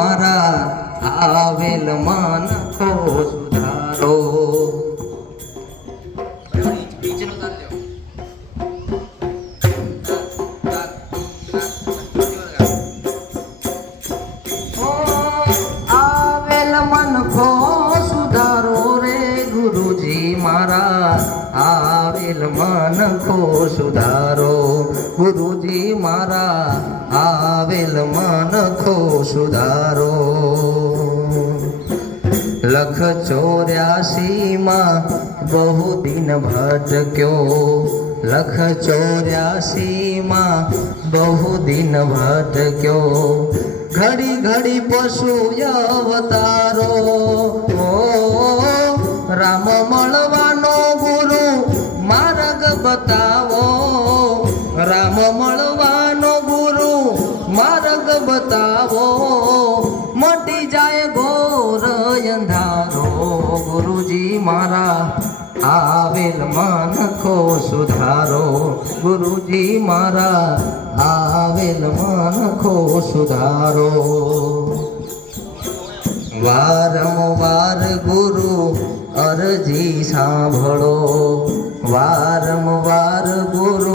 મારા આવેલ માનકો સુધારો. આવેલ મનખો સુધારો રે ગુરુજી મારા આવેલ મનખો સુધારો. ગુરુજી મારા આવેલ મનખો સુધારો. લખ 84 માં બહુ દિન ભટક્યો. લખ 84 માં બહુ દિન ભટક્યો. ઘડી ઘડી પશુ અવતારો. રામ મળવાનો ગુરુ માર્ગ બતાવો. રામ મળવાનો ગુરુ માર્ગ બતાવો. મટી જાય ઘોર અંધારો. ગુરુજી મારા આવેલ મનખો સુધારો. ગુરુજી મારા આવેલ મનખો સુધારો. વારંવાર ગુરુ અરજી સાંભળો. વારંવાર ગુરુ